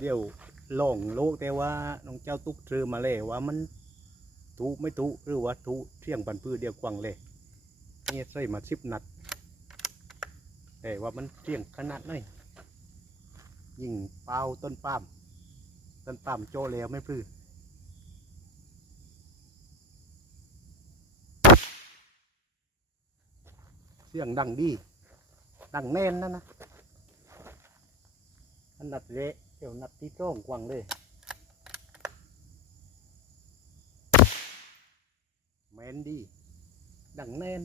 เดี๋ยวลองโลกแต่ว่าน้องเจ้าตุกเจอมาเลยว่ามันถูกไม่ถูกหรือว่าถูกเที่ยงปันปื้อเดียวกวังเลยนี่ใส่มาสิบนัด แต่ว่ามันเที่ยงขนาดไหนยิงเปล่าต้นปาล์มต้นปาล์มโจแล้วไม่ปลื้อเสียงดังดี ดังแน่นนะนะอันนัดเละ เดี๋ยวนัดที่โจ้งกวางเลย แมนดีดังแน่น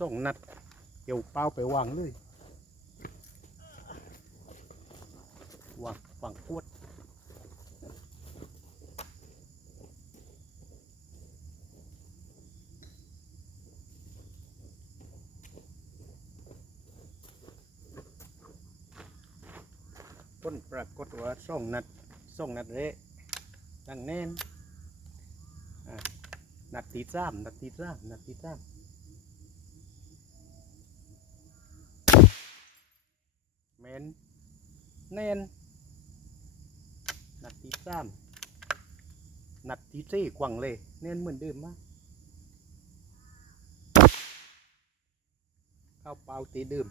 ส่งนัดเกี่ยวเป้าไปวางเลยวางวางขวด พ้นปรากฏว่าส่องนัดส่องนัดเละดังแน่นอะนัดตีซ้ำนัดตีซ้ำนัดตีซ้ำแมนแน่นนัดตีซ้ำนัดตีสี่กวังเลยแน่นเหมือนเดิมมากเข้าเปล่าตีเดิม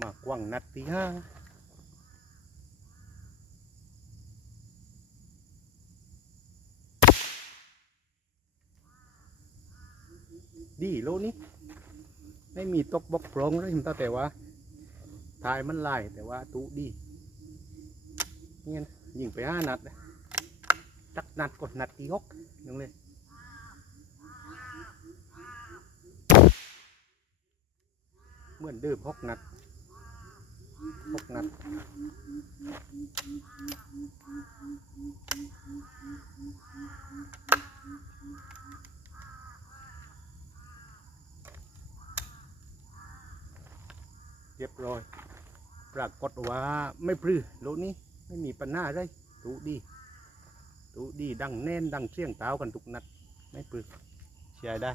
มากว่างนัดที่ห้าดีโลนี้ไม่มีตกบกพร่องเลยมันแต่ว่าทายมันลายแต่ว่าตุดีเนี่ยยิงไปห้านัดจักนัดกดนัดที่หกนึงเลยเหมือนเดิมหกนัด หกนัดเรียบร้อย ปรากฏว่าไม่พลื้โลนี้ไม่มีปัญหาเลยตูดีตูดีดังแน่นดังเสียงเต้ากันทุกนัด ไม่พลื้เชียได้